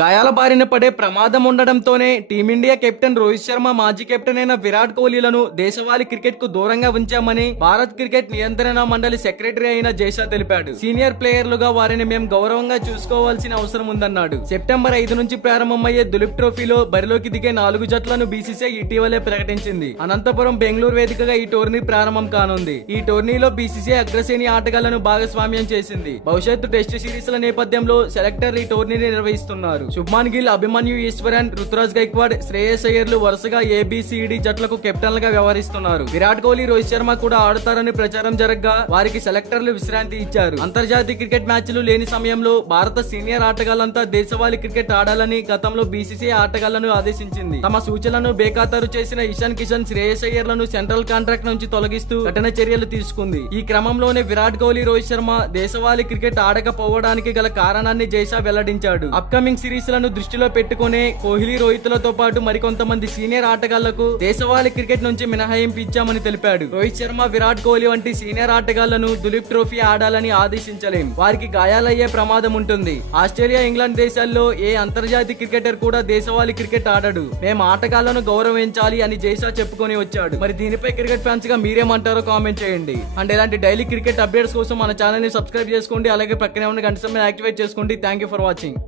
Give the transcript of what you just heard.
గాయాల బారిన పడే ప్రమాదం ఉండడంతోనే టీమిండియా కెప్టెన్ రోహిత్ శర్మ, మాజీ కెప్టెన్ అయిన విరాట్ కోహ్లీలను దేశవాళీ క్రికెట్ కు దూరంగా ఉంచామని భారత్ క్రికెట్ నియంత్రణ మండలి సెక్రటరీ అయిన జైషా తెలిపాడు. సీనియర్ ప్లేయర్లుగా వారిని మేము గౌరవంగా చూసుకోవాల్సిన అవసరం ఉందన్నాడు. సెప్టెంబర్ 5 నుంచి ప్రారంభమయ్యే దులీప్ ట్రోఫీలో బరిలోకి దిగే 4 జట్లను బీసీసీఐ ఇటీవలే ప్రకటించింది. అనంతపురం, బెంగళూరు వేదికగా ఈ టోర్నీ ప్రారంభం కానుంది. ఈ టోర్నీలో బీసీసీఐ అగ్రశ్రేణి ఆటగాళ్లను భాగస్వామ్యం చేసింది. భవిష్యత్తు టెస్ట్ సిరీస్ల నేపథ్యంలో సెలెక్టర్లు ఈ టోర్నీని నిర్వహిస్తున్నారు. శుభ్మాన్ గిల్, అభిమన్యు ఈశ్వరన్, రుతురాజ్ గైక్వాడ్, శ్రేయస్ అయ్యర్లు వరుసగా ఏబిసిడి జట్లకు కెప్టెన్లుగా వ్యవహరిస్తున్నారు. విరాట్ కోహ్లీ, రోహిత్ శర్మ కూడా ఆడతారని ప్రచారం జరగ్గా వారికి సెలెక్టర్లు విశ్రాంతి ఇచ్చారు. అంతర్జాతీయ క్రికెట్ మ్యాచ్లు లేని సమయంలో భారత సీనియర్ ఆటగాళ్లంతా దేశవాళీ క్రికెట్ ఆడాలని గతంలో బీసీసీఐ ఆటగాళ్లను ఆదేశించింది. తమ సూచనలను బేఖాతరు చేసిన ఇషాన్ కిషన్, శ్రేయస్ అయ్యర్లను సెంట్రల్ కాంట్రాక్ట్ నుంచి తొలగిస్తూ కఠిన చర్యలు తీసుకుంది. ఈ క్రమంలోనే విరాట్ కోహ్లీ, రోహిత్ శర్మ దేశవాళీ క్రికెట్ ఆడకపోవడానికి గల కారణాన్ని జైషా వెల్లడించాడు. అప్కమింగ్ సిరీస్ లను దృష్టిలో పెట్టుకునే కోహ్లీ, రోహిత్లతో పాటు మరికొంతమంది సీనియర్ ఆటగాళ్లకు దేశవాళీ క్రికెట్ నుంచి మినహాయింపు ఇచ్చామని తెలిపాడు. రోహిత్ శర్మ, విరాట్ కోహ్లీ వంటి సీనియర్ ఆటగాళ్లను దులీప్ ట్రోఫీ ఆడాలని ఆదేశించలేం. వారికి గాయాలయ్యే ప్రమాదం ఉంటుంది. ఆస్ట్రేలియా, ఇంగ్లాండ్ దేశాల్లో ఏ అంతర్జాతీయ క్రికెటర్ కూడా దేశవాళీ క్రికెట్ ఆడడు. మేము ఆటగాళ్లను గౌరవించాలి అని జైషా చెప్పుకొని వచ్చాడు. మరి దీనిపై క్రికెట్ ఫ్యాన్స్ గా మీరేమంటారో కామెంట్ చేయండి. అండ్ ఇలాంటి డైలీ క్రికెట్ అప్డేట్స్ కోసం మన ఛానల్ ని సబ్స్క్రైబ్ చేసుకోండి. అలాగే పక్కనే ఉన్న గంట సమయం యాక్టివేట్ చేసుకోండి. Thank you for watching.